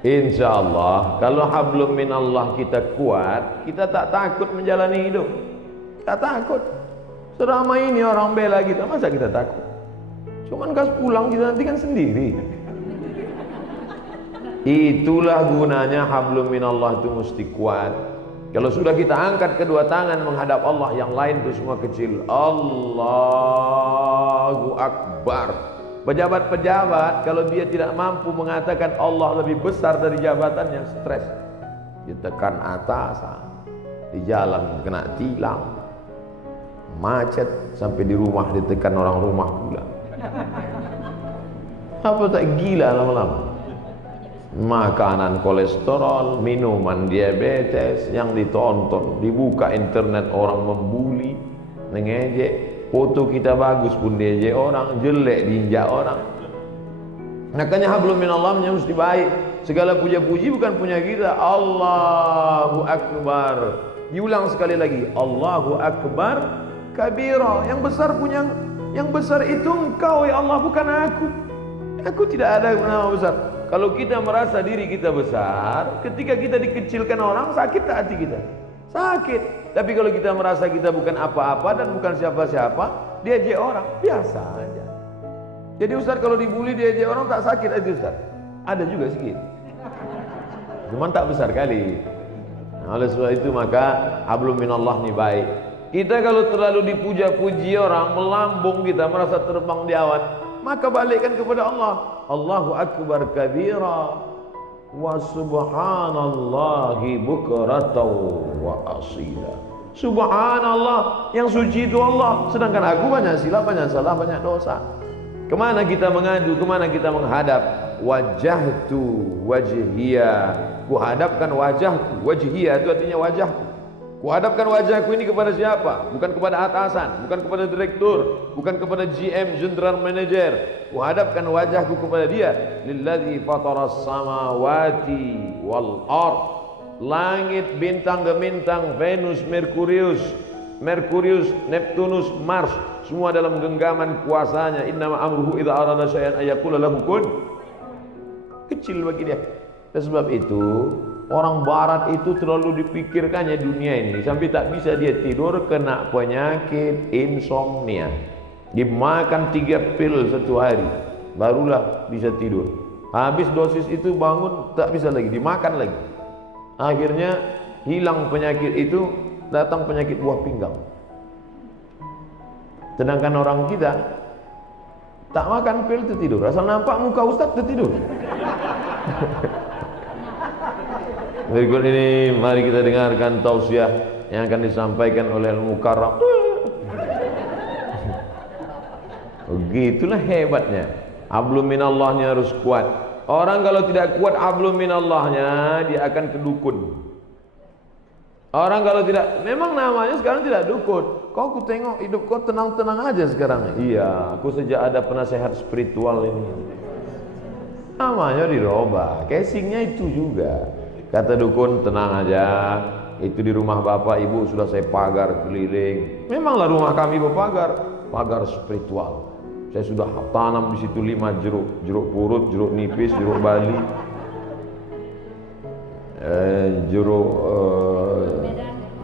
Insya Allah kalau hablum minallah kita kuat, kita tak takut menjalani hidup. Tak takut. Selama ini orang bela kita, masa kita takut? Cuman kas pulang kita nanti kan sendiri. Itulah gunanya hablum minallah, itu mesti kuat. Kalau sudah kita angkat kedua tangan menghadap Allah, yang lain itu semua kecil. Allahu Akbar. Pejabat-pejabat kalau dia tidak mampu mengatakan Allah lebih besar dari jabatannya, stres. Ditekan atasan, di jalan kena tilang, macet, sampai di rumah ditekan orang rumah pula. Apa tak gila lama-lama? Makanan kolesterol, minuman diabetes yang ditonton, dibuka internet orang membuli, mengejek. Foto kita bagus pun diejek orang, jelek diinjak orang. Makanya hablum minallahnya mesti baik. Segala puja-puji bukan punya kita. Allahu Akbar. Diulang sekali lagi. Allahu Akbar kabira. Yang besar punya, yang besar itu engkau ya Allah, bukan aku. Aku tidak ada nama besar. Kalau kita merasa diri kita besar, ketika kita dikecilkan orang, sakit tak hati kita? Sakit. Tapi kalau kita merasa kita bukan apa-apa dan bukan siapa-siapa, diejek orang, biasa aja. Jadi Ustaz kalau dibully diejek orang tak sakit aja Ustaz? Ada juga sedikit, cuman tak besar kali. Nah, oleh sebab itu maka hablum minallah ni baik. Kita kalau terlalu dipuja-puji orang, melambung kita merasa terbang di awan, maka balikkan kepada Allah. Allahu Akbar kabira wa subhanallahi bukratan wa asila. Subhanallah, yang suci itu Allah, sedangkan aku banyak silap, banyak salah, banyak dosa. Kemana kita mengadu, kemana kita menghadap? Wajahtu wajhiya, kuhadapkan wajahku. Wajhiya itu artinya wajahku. Kuhadapkan wajahku ini kepada siapa? Bukan kepada atasan, bukan kepada direktur, bukan kepada GM, general manager. Kuhadapkan wajahku kepada dia. Lilladzi fataras samawati wal ard. Langit, bintang gemintang, Venus, Merkurius, Neptunus, Mars, semua dalam genggaman kuasanya. Innama amruhu idza arada syai'an ayaqula lahu kun. Kecil bagi dia. Dan sebab itu orang barat itu terlalu dipikirkannya dunia ini sampai tak bisa dia tidur, kena penyakit insomnia. Dimakan 3 pil satu hari barulah bisa tidur. Habis dosis itu bangun tak bisa lagi, dimakan lagi. Akhirnya hilang penyakit itu, datang penyakit buah pinggang. Sedangkan orang kita tak makan pil tertidur, asal nampak muka ustaz tertidur. Berikut ini mari kita dengarkan tausiah yang akan disampaikan oleh Al-Mukarram. Begitulah hebatnya. Hablum minallahnya harus kuat. Orang kalau tidak kuat hablum minallahnya, dia akan kedukun. Orang kalau tidak, memang namanya sekarang tidak dukun. Kau ku tengok hidup kau tenang-tenang aja sekarang. Iya, aku sejak ada penasehat spiritual ini. Namanya dirubah, casingnya itu juga. Kata dukun, tenang aja, itu di rumah bapak ibu sudah saya pagar keliling. Memanglah rumah kami berpagar, pagar spiritual. Saya sudah tanam di situ 5 jeruk, jeruk purut, jeruk nipis, jeruk bali, jeruk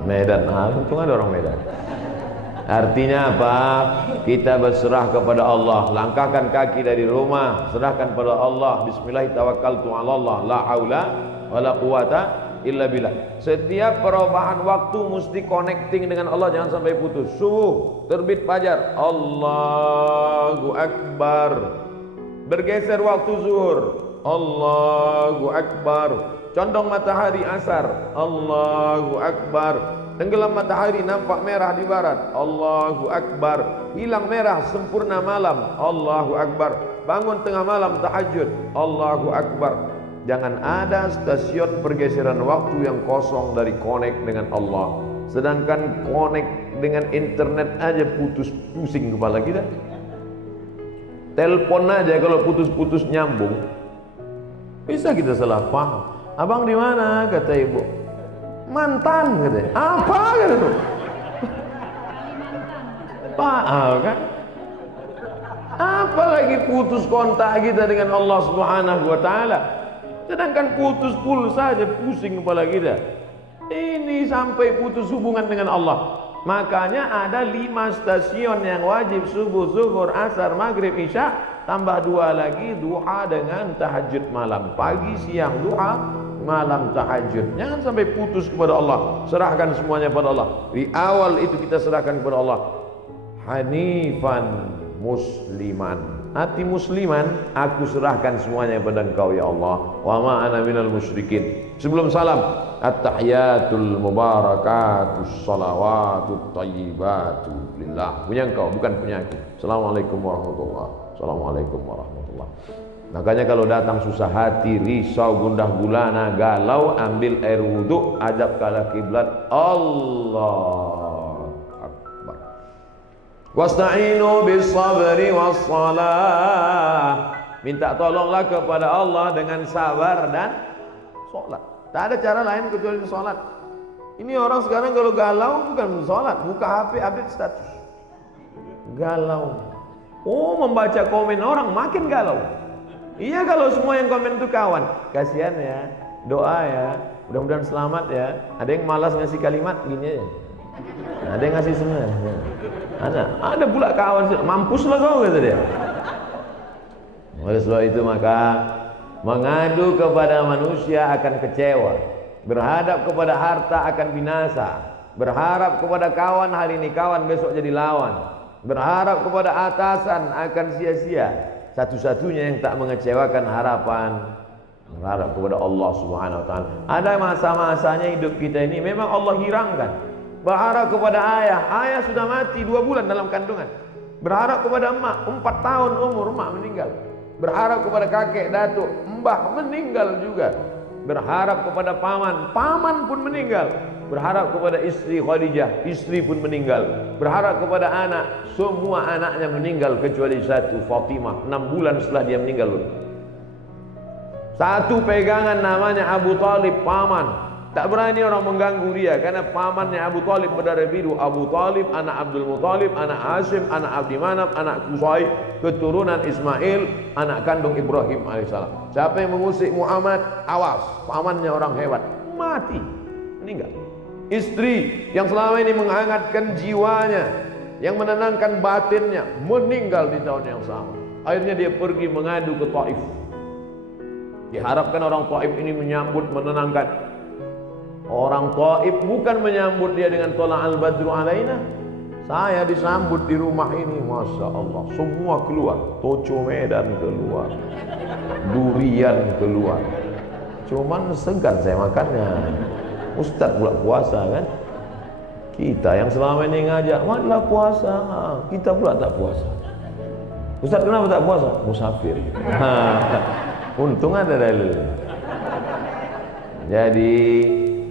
Medan. Untung ada orang Medan. Artinya apa? Kita berserah kepada Allah. Langkahkan kaki dari rumah, serahkan pada Allah. Bismillahirrahmanirrahim. La haula wala quwata illa billah. Setiap perubahan waktu mesti connecting dengan Allah, jangan sampai putus. Subuh, terbit fajar, Allahu Akbar. Bergeser waktu zuhur, Allahu Akbar. Condong matahari asar, Allahu Akbar. Tenggelam matahari nampak merah di barat, Allahu Akbar. Hilang merah sempurna malam, Allahu Akbar. Bangun tengah malam tahajud, Allahu Akbar. Jangan ada stasiun pergeseran waktu yang kosong dari connect dengan Allah. Sedangkan connect dengan internet aja putus, pusing kepala kita. Telepon aja kalau putus-putus nyambung, bisa kita salah paham. Abang di mana? Kata ibu. Mantan katanya. Apa kata itu? Pak kan? Apalagi putus kontak kita dengan Allah Subhanahu wa taala. Sedangkan putus pulsa saja pusing kepala kita. Ini sampai putus hubungan dengan Allah. Makanya ada 5 stasiun yang wajib: subuh, zuhur, asar, maghrib, isya, tambah 2 lagi duha dengan tahajud malam. Pagi, siang duha, malam tahajud. Jangan sampai putus kepada Allah. Serahkan semuanya kepada Allah. Di awal itu kita serahkan kepada Allah. Hanifan musliman, hati musliman, aku serahkan semuanya kepada Engkau ya Allah. Wa ma ana minal musyrikin. Sebelum salam, at-tahiyatul mubarakatus salawatut thayyibatu lillah. Punya Engkau, bukan punya aku. Assalamualaikum warahmatullahi. Assalamualaikum warahmatullahi. Makanya kalau datang susah hati, risau, gundah gulana, galau, ambil air wudhu, hadap ke kiblat, Allah Akbar. Wasta'inu bis sabri was salah. Minta tolonglah kepada Allah dengan sabar dan sholat. Tak ada cara lain kecuali sholat. Ini orang sekarang kalau galau bukan sholat, buka HP update status. Galau. Oh, membaca komen orang makin galau. Iya, kalau semua yang komen itu kawan. Kasihan ya, doa ya, mudah-mudahan selamat ya. Ada yang malas ngasih kalimat gini aja. Ada yang ngasih sebenarnya. Ada pula kawan, mampuslah kau kata dia. Oleh sebab itu maka mengadu kepada manusia akan kecewa, berhadap kepada harta akan binasa, berharap kepada kawan hari ini kawan, besok jadi lawan, berharap kepada atasan akan sia-sia. Satu-satunya yang tak mengecewakan harapan, berharap kepada Allah Subhanahu wa taala. Ada masa-masanya hidup kita ini memang Allah hirangkan. Berharap kepada ayah sudah mati 2 bulan dalam kandungan. Berharap kepada emak, 4 tahun umur emak meninggal. Berharap kepada kakek, datuk, mbah meninggal juga. Berharap kepada paman pun meninggal. Berharap kepada istri Khadijah, istri pun meninggal. Berharap kepada anak, semua anaknya meninggal kecuali satu, Fatimah, 6 bulan setelah dia meninggal. Satu pegangan namanya Abu Talib, paman. Tak berani orang mengganggu dia karena pamannya Abu Talib berdarah biru. Abu Talib anak Abdul Muthalib, anak Hashim, anak Abdi Manaf, anak Qusay, keturunan Ismail, anak kandung Ibrahim alaihissalam. Siapa yang mengusik Muhammad, awas, pamannya orang hebat, mati, meninggal. Istri yang selama ini menghangatkan jiwanya, yang menenangkan batinnya, meninggal di tahun yang sama. Akhirnya dia pergi mengadu ke Taif. Diharapkan orang Taif ini menyambut, menenangkan. Orang Taif bukan menyambut dia dengan tola al-badru alaina. Saya disambut di rumah ini, Masya Allah, semua keluar. Toco Medan keluar, durian keluar. Cuman segan saya makannya. Ustaz pula puasa kan. Kita yang selama ini ngajak, marilah puasa, kita pula tak puasa. Ustaz kenapa tak puasa? Musafir. Untung ada dalil. Jadi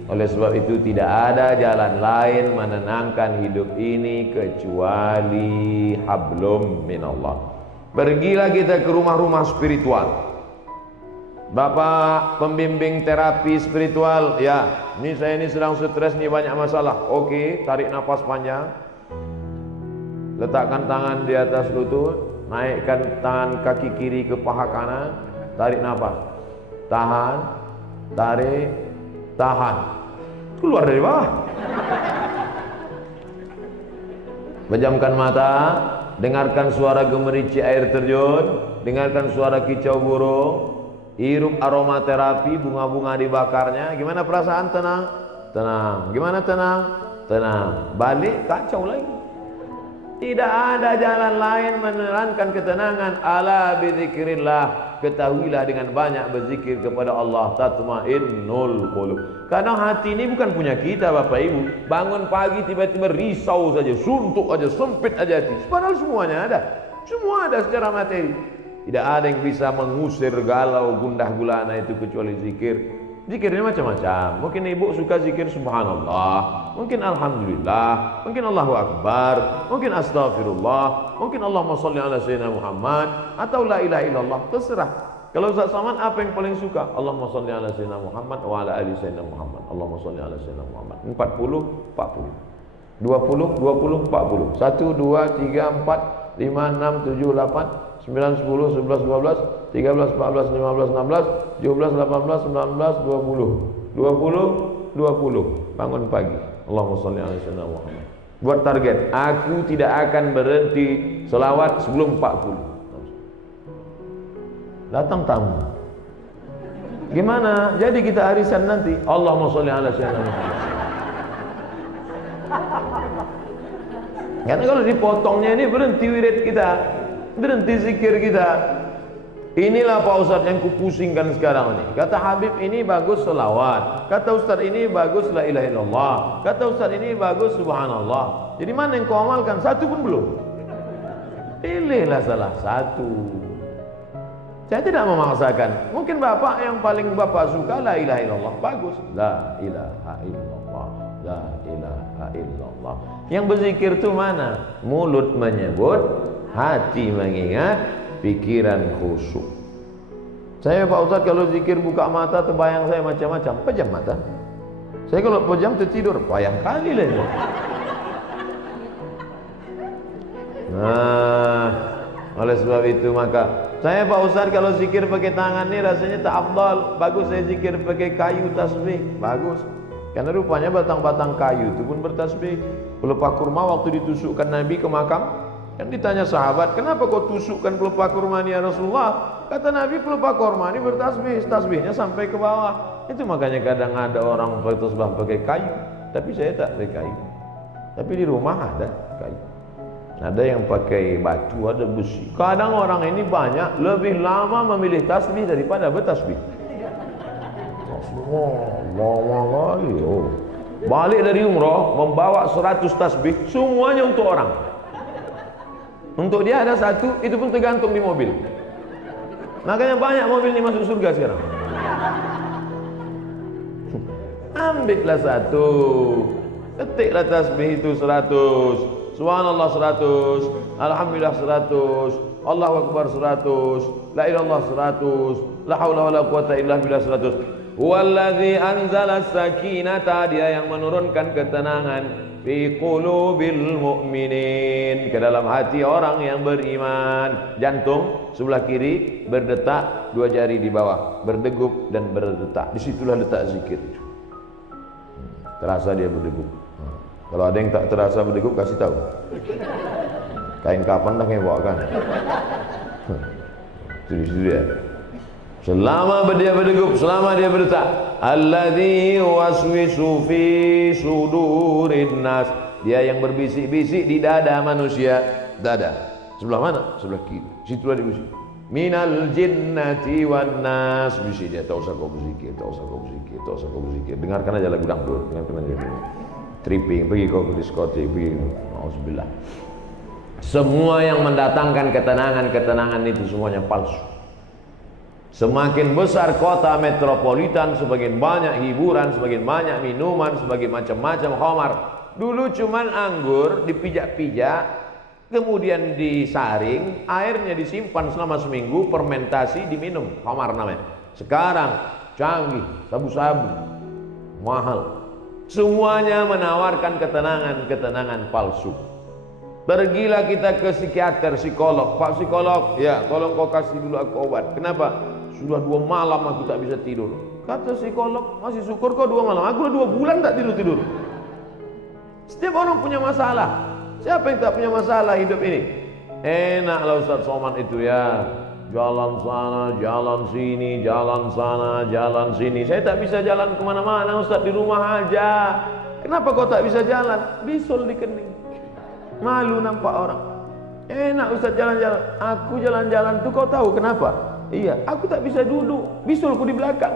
oleh sebab itu tidak ada jalan lain menenangkan hidup ini kecuali hablum minallah. Pergilah kita ke rumah-rumah spiritual. Bapak pembimbing terapi spiritual, ya, ini saya ini sedang stres nih, banyak masalah. Oke, tarik nafas panjang. Letakkan tangan di atas lutut, naikkan tangan kaki kiri ke paha kanan, tarik nafas. Tahan, tarik, tahan. Keluar dari bawah. Pejamkan mata, dengarkan suara gemerici air terjun, dengarkan suara kicau burung, hirup aromaterapi, bunga-bunga dibakarnya. Gimana perasaan? Tenang, tenang. Gimana tenang? Tenang. Balik kacau lagi. Tidak ada jalan lain menerangkan ketenangan. Ala bizikrillah. Ketahuilah dengan banyak berzikir kepada Allah, tatmainnul qulub. Karena hati ini bukan punya kita Bapak Ibu. Bangun pagi tiba-tiba risau saja, suntuk aja, sempit aja hati. Padahal semuanya ada. Semua ada secara materi. Tidak ada yang bisa mengusir galau, gundah gulana itu kecuali zikir. Zikirnya macam-macam. Mungkin ibu suka zikir subhanallah, mungkin alhamdulillah, mungkin Allahu akbar, mungkin astaghfirullah, mungkin Allahumma sholli ala sayyidina Muhammad, atau la ilaha illallah, terserah. Kalau Ustaz Somad apa yang paling suka? Allahumma sholli ala sayyidina Muhammad wa ala ali sayyidina Muhammad. Allahumma sholli ala sayyidina Muhammad. 40 40. 20 20 40. 1 2 3 4 5, 6, 7, 8, 9, 10, 11, 12, 13, 14, 15, 16, 17, 18, 19, 20. 20. Bangun pagi. Allahumma sholli ala sayyidina Muhammad. Buat target, aku tidak akan berhenti selawat sebelum 40. Datang tamu. Gimana? Jadi kita arisan nanti. Allahumma sholli ala sayyidina Muhammad. Karena kalau dipotongnya ini berhenti wirid kita, berhenti zikir kita. Inilah Pak Ustadz yang kupusingkan sekarang ini. Kata Habib ini bagus selawat. Kata Ustadz ini bagus la ilaha illallah. Kata Ustadz ini bagus subhanallah. Jadi mana yang kau amalkan? Satu pun belum. Pilihlah salah satu. Saya tidak memaksakan. Mungkin bapak yang paling bapak suka la ilaha illallah. Bagus. La ilaha illallah. La ilaha illallah. Yang berzikir itu mana? Mulut menyebut, hati mengingat, pikiran khusyuk. Saya Pak Ustadz kalau zikir buka mata terbayang saya macam-macam. Pejam mata. Saya kalau pejam tertidur, bayang kali lah itu. Nah, oleh sebab itu maka saya Pak Ustadz kalau zikir pakai tangan ini rasanya tak afdal. Bagus saya zikir pakai kayu tasbih. Bagus. Karena rupanya batang-batang kayu itu pun bertasbih. Pelepah kurma waktu ditusukkan Nabi ke makam, kan ditanya sahabat, kenapa kau tusukkan pelepah kurma ini ya Rasulullah? Kata Nabi, pelepah kurma ini bertasbih, tasbihnya sampai ke bawah. Itu makanya kadang ada orang bertasbih pakai kayu, tapi saya tak pakai kayu. Tapi di rumah ada kayu. Ada yang pakai batu, ada besi. Kadang orang ini banyak lebih lama memilih tasbih daripada bertasbih. Balik dari umrah membawa 100 tasbih, semuanya untuk orang. Untuk dia ada satu, itu pun tergantung di mobil. Makanya banyak mobil ini masuk surga sekarang. Ambillah satu, ketiklah tasbih itu 100, subhanallah 100, alhamdulillah 100, Allahu akbar 100, la ilallah 100, la haula wala quwata illa billah 100. Huwallazi anzala sakinata, dia yang menurunkan ketenangan fi qulubil mu'minin, ke dalam hati orang yang beriman. Jantung sebelah kiri berdetak, dua jari di bawah berdegup dan berdetak. Disitulah letak zikir itu. Terasa dia berdegup. Kalau ada yang tak terasa berdegup, kasih tahu. Kain kapan dah yang bawa kan? Itu dia. Selama dia berdegup, selama dia berdetak, alladzi waswisu fi sudurin nas, dia yang berbisik-bisik di dada manusia. Dada sebelah mana? Sebelah kiri. Situlah dia bisik. Minal jinnati wan nas, bisik dia. Tak usah kau berzikir, tak usah kau berzikir, tak usah kau berzikir. Dengarkan aja lagu dangdut, dengarkan aja tripping, pergi kau ke diskotik, pergi. Auzubillah. Semua yang mendatangkan ketenangan itu semuanya palsu. Semakin besar kota metropolitan, semakin banyak hiburan, semakin banyak minuman, semakin macam-macam khamar. Dulu cuman anggur dipijak-pijak, kemudian disaring, airnya disimpan selama seminggu, fermentasi, diminum, khamar namanya. Sekarang canggih, sabu-sabu, mahal. Semuanya menawarkan ketenangan palsu. Pergilah kita ke psikiater, psikolog. Pak psikolog, ya tolong kau kasih dulu aku obat. Kenapa? Sudah 2 malam aku tak bisa tidur. Kata psikolog, masih syukur kau 2 malam. Aku udah 2 bulan tak tidur. Setiap orang punya masalah. Siapa yang tak punya masalah hidup ini? Enaklah Ustaz Somad itu ya. Jalan sana, jalan sini, jalan sana, jalan sini. Saya tak bisa jalan kemana-mana Ustaz, di rumah aja. Kenapa kau tak bisa jalan? Bisul di kening. Malu nampak orang. Enak Ustaz jalan-jalan. Aku jalan-jalan tuh kau tahu kenapa? Iya, aku tak bisa duduk, bisulku di belakang.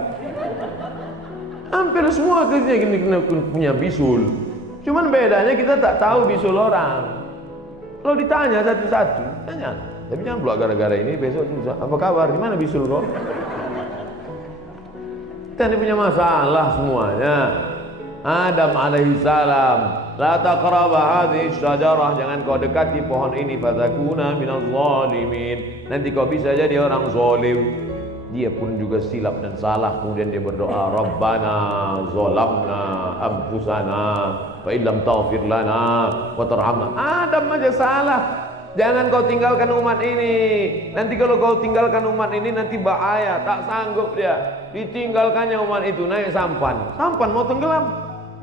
Hampir semua kerja kena punya bisul. Cuman bedanya kita tak tahu bisul orang. Kalau ditanya satu-satu, tanya. Tapi jangan pula gara-gara ini besok apa kabar? Di mana bisul kau? Kita ini punya masalah semuanya. Adam alaihissalam, la taqraba hadhihi syajarah, jangan kau dekati pohon ini, fatakuna minaz zalimin, nanti kau bisa jadi orang zalim. Dia pun juga silap dan salah, kemudian dia berdoa, Rabbana zalamna anfusana fa illam taghfir lana wa tarhamna. Adam aja salah, Jangan kau tinggalkan umat ini. Nanti kalau kau tinggalkan umat ini nanti bahaya, tak sanggup dia. Ditinggalkannya umat itu, naik sampan. Sampan mau tenggelam.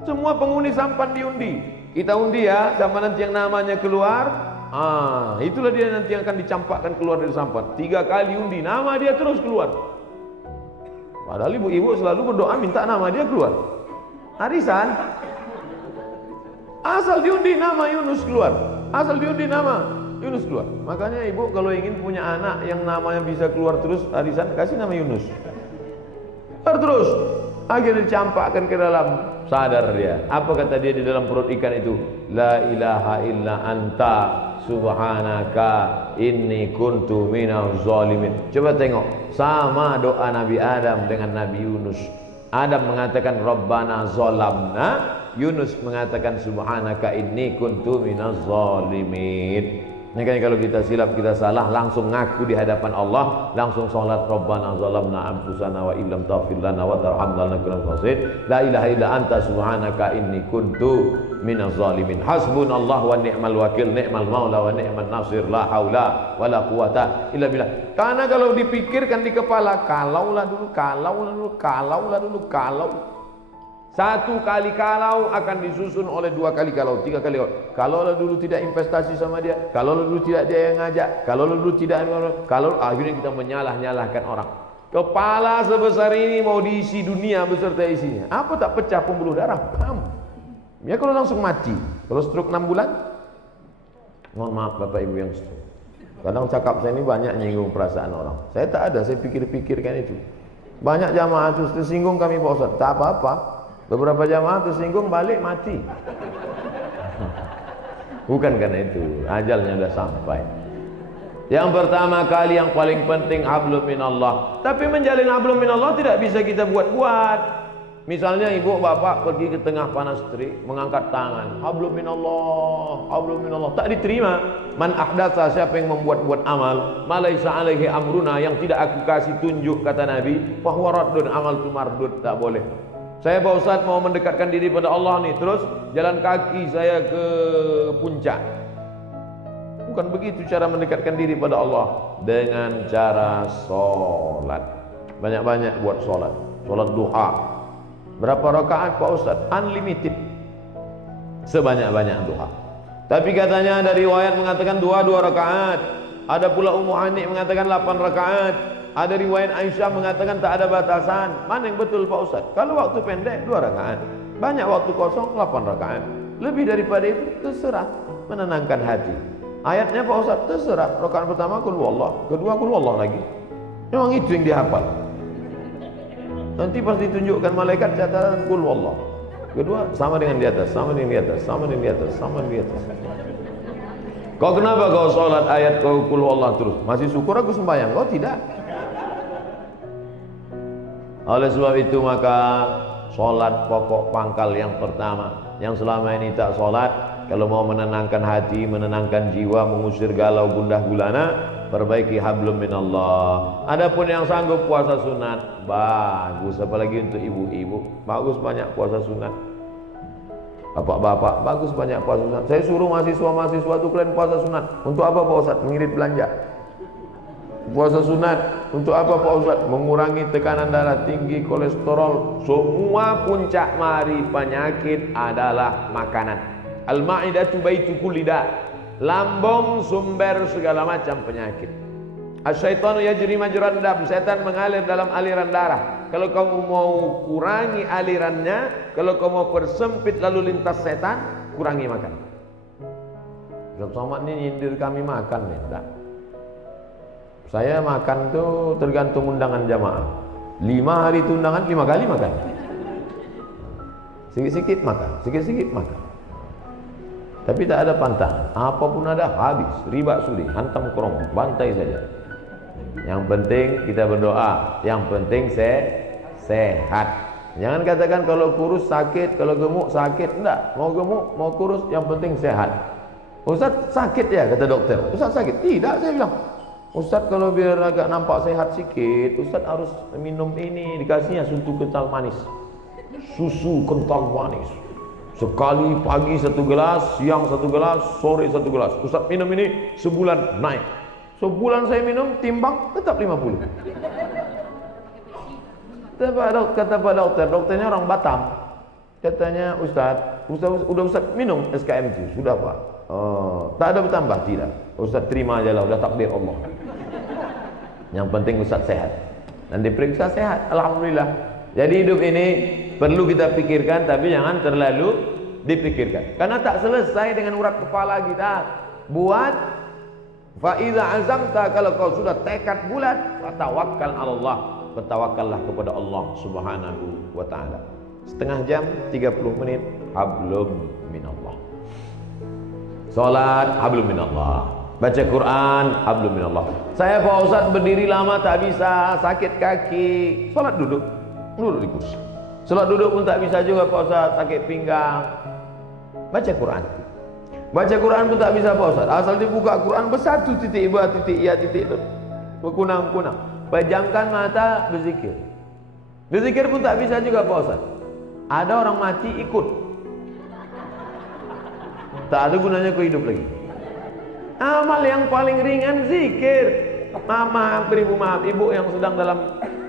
Semua penghuni sampan diundi. Kita undi ya, sama nanti yang namanya keluar. Itulah dia nanti yang akan dicampakkan keluar dari sampan. 3 kali undi, nama dia terus keluar. Padahal ibu-ibu selalu berdoa minta nama dia keluar. Arisan. Asal diundi nama Yunus keluar. Asal diundi nama Yunus keluar. Makanya ibu kalau ingin punya anak yang namanya bisa keluar terus arisan, kasih nama Yunus. Terus akhirnya dicampakkan ke dalam, sadar dia. Apa kata dia di dalam perut ikan itu? La ilaha illa anta subhanaka inni kuntu minaz zalimin. Coba tengok, sama doa Nabi Adam dengan Nabi Yunus. Adam mengatakan Rabbana zalamna, Yunus mengatakan subhanaka inni kuntu minaz zalimin. Makanya kalau kita silap, kita salah, langsung ngaku di hadapan Allah, langsung sholat Rabbana zalamna anfusana wa illam taghfir lana wa tarhamna lanakunanna minal khasirin. La ilaha illa anta subhanaka inni kuntu minaz zalimin. Hasbunallahu wa ni'mal wakil, ni'mal maula wa ni'man nasir, la haula wala quwata illa billah. Karena kalau dipikirkan di kepala, kalaulah dulu. Satu kali kalau akan disusun oleh 2 kali kalau, 3 kali kalau dulu tidak investasi sama dia, kalau dulu tidak dia yang ngajak, kalau dulu tidak, kalau akhirnya kita menyalah-nyalahkan orang. Kepala sebesar ini mau diisi dunia beserta isinya, apa tak pecah pembuluh darah? Ya kalau langsung mati. Kalau stroke 6 bulan, mohon maaf Bapak Ibu yang stroke. Kadang cakap saya ini banyak nyinggung perasaan orang. Saya tak ada, saya pikir-pikirkan itu. Banyak jamaah itu tersinggung kami Pak Ustaz, tak apa-apa. Beberapa jamaah tersinggung balik mati. Bukan karena itu, ajalnya sudah sampai. Yang pertama kali yang paling penting hablum minallah. Tapi menjalin hablum minallah tidak bisa kita buat-buat. Misalnya ibu bapak pergi ke tengah panas terik, mengangkat tangan, hablum minallah, tak diterima. Man ahdatsa, siapa yang membuat-buat amal, malaisa alaihi amruna, yang tidak aku kasih tunjuk, kata Nabi, fahuwa raddun, amal itu mardud, tak boleh. Saya Pak Ustaz mau mendekatkan diri pada Allah nih, terus jalan kaki saya ke puncak. Bukan begitu cara mendekatkan diri pada Allah, dengan cara sholat. Banyak-banyak buat sholat. Sholat duha. Berapa rakaat Pak Ustaz? Unlimited. Sebanyak-banyak duha. Tapi katanya ada riwayat mengatakan 2 rakaat. Ada pula Ummu Hani mengatakan 8 rakaat. Ada riwayat Aisyah mengatakan tak ada batasan. Mana yang betul Pak Ustaz? Kalau waktu pendek 2 rakaat, banyak waktu kosong 8 rakaat. Lebih daripada itu terserah, menenangkan hati. Ayatnya Pak Ustaz terserah. Rakaat pertama qul huwallah, kedua qul huwallah lagi. Memang itu yang dihafal. Nanti pas ditunjukkan malaikat catatan qul huwallah. Kedua sama dengan di atas, sama dengan di atas, sama dengan di atas, sama dengan di atas. Kau kenapa kau sholat ayat kau qul huwallah terus? Masih syukur aku sembahyang? Kau tidak. Oleh sebab itu maka sholat pokok pangkal yang pertama. Yang selama ini tak sholat, kalau mau menenangkan hati, menenangkan jiwa, mengusir galau gundah gulana, perbaiki hablum minallah. Adapun yang sanggup puasa sunat, bagus. Apalagi untuk ibu-ibu, bagus banyak puasa sunat. Bapak-bapak, bagus banyak puasa sunat. Saya suruh mahasiswa-mahasiswa itu kalian puasa sunat. Untuk apa Pak Ustaz? Mengirit belanja. Puasa sunat untuk apa Pak Ustaz? Mengurangi tekanan darah tinggi, kolesterol. Semua puncak mari penyakit adalah makanan. Al-ma'idatu baitu kulli da'. Lambung sumber segala macam penyakit. Asyaitanu yajri majran dam. Setan mengalir dalam aliran darah. Kalau kamu mau kurangi alirannya, kalau kamu mau persempit lalu lintas setan, kurangi makan. Ustaz Somad ini nyindir kami makan nih, enggak. Saya makan tuh tergantung undangan jamaah. 5 hari itu undangan, 5 kali makan. Sikit-sikit makan, sikit-sikit makan. Tapi tak ada pantang. Apapun ada habis, riba sudi, hantam kerong, bantai saja. Yang penting kita berdoa, yang penting sehat. Jangan katakan kalau kurus sakit, kalau gemuk sakit. Enggak, mau gemuk, mau kurus, yang penting sehat. Ustaz sakit ya, kata dokter. Ustaz sakit? Tidak, saya bilang. Ustaz kalau biar agak nampak sehat sikit, Ustaz harus minum ini, dikasihnya susu kental manis. Susu kental manis. Sekali pagi 1 gelas, siang 1 gelas, sore 1 gelas. Ustaz minum ini sebulan naik. Sebulan saya minum, timbang tetap 50. Kata Pak Dokter, dokternya orang Batam. Katanya, Ustaz udah Ustaz minum SKM itu? Sudah Pak. Tak ada bertambah? Tidak. Ustaz terima aja lah, udah takdir Allah. Yang penting Ustaz sehat. Dan diperiksa sehat, alhamdulillah. Jadi hidup ini perlu kita pikirkan, tapi jangan terlalu dipikirkan. Karena tak selesai dengan urat kepala kita. Buat faiza azamta, kalau kau sudah tekad bulat, fatawakkal 'ala Allah, bertawakkallah kepada Allah Subhanahu wa taala. Setengah jam, 30 menit, hablum minallah. Salat, hablum minallah. Baca Quran, hablum minallah. Saya Pak Ustaz berdiri lama tak bisa, sakit kaki. Salat duduk di kursi. Salat duduk pun tak bisa juga Pak Ustaz, sakit pinggang. Baca Quran. Baca Quran pun tak bisa Pak Ustaz. Asal dibuka Quran bersatu titik ba titik ya titik itu. Berkunang-kunang. Pejamkan mata, berzikir. Berzikir pun tak bisa juga Pak Ustaz. Ada orang mati ikut. Tak ada gunanya kau hidup lagi. Amal yang paling ringan zikir. Maaf, ibu yang sedang dalam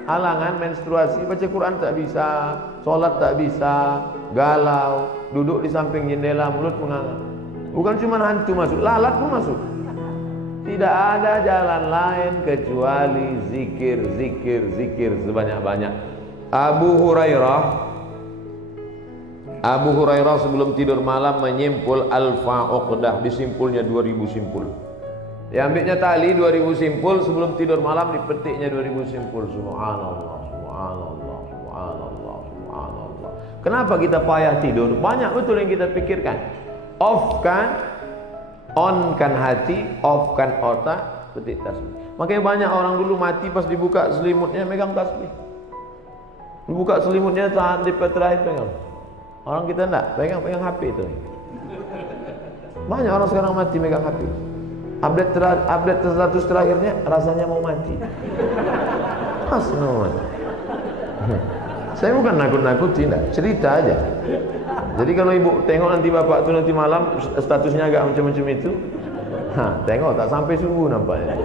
halangan menstruasi, baca Quran tak bisa, sholat tak bisa, galau, duduk di samping jendela, mulut menganga. Bukan cuma hantu masuk, lalat pun masuk. Tidak ada jalan lain kecuali zikir, zikir, zikir sebanyak-banyak. Abu Hurairah sebelum tidur malam menyimpul alfa uqdah, disimpulnya 2000 simpul. Diambilnya tali 2000 simpul, sebelum tidur malam dipetiknya 2000 simpul. Subhanallah, subhanallah, subhanallah, subhanallah. Kenapa kita payah tidur? Banyak betul yang kita pikirkan. Off-kan, on-kan hati, off-kan otak, petik tasbih. Makanya banyak orang dulu mati pas dibuka selimutnya megang tasbih. Dibuka selimutnya saat dipeterahin pegang. Orang kita enggak, pegang HP itu. Banyak orang sekarang mati megang HP. Update status terakhirnya rasanya mau mati. Mas mau mati. Saya bukan nakut-nakuti, cerita aja. Jadi kalau ibu tengok nanti bapak tuh nanti malam statusnya agak macam-macam itu, tengok tak sampai subuh nampaknya.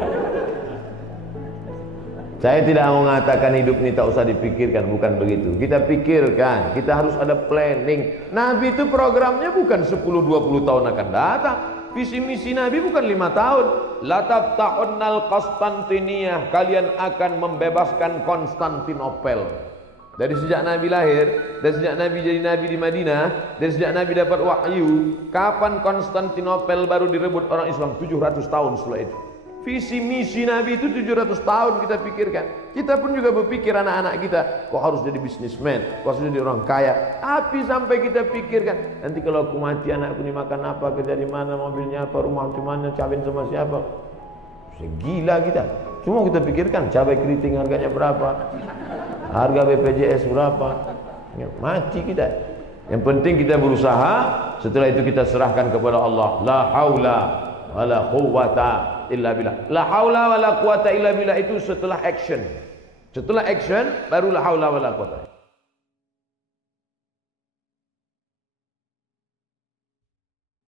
Saya tidak mau mengatakan hidup ini tak usah dipikirkan, bukan begitu. Kita pikirkan, kita harus ada planning. Nabi itu programnya bukan 10-20 tahun akan datang. Visi misi Nabi bukan 5 tahun. La taftahunal Konstantiniyah, kalian akan membebaskan Konstantinopel. Dari sejak Nabi lahir, dari sejak Nabi jadi Nabi di Madinah, dari sejak Nabi dapat wahyu, kapan Konstantinopel baru direbut orang Islam? 700 tahun setelah itu. Visi misi Nabi itu 700 tahun kita pikirkan. Kita pun juga berpikir anak-anak kita, kok harus jadi bisnismen, kok harus jadi orang kaya. Tapi sampai kita pikirkan, nanti kalau aku mati anakku ini makan apa, kerja di mana, mobilnya apa, rumah macam mana, kawin sama siapa. Gila kita. Cuma kita pikirkan cabai keriting harganya berapa, harga BPJS berapa. Mati kita. Yang penting kita berusaha, setelah itu kita serahkan kepada Allah. La haula wala quwwata illa billah. La haula wala quwwata illa billah itu setelah action. Setelah action baru la haula wala quwwata.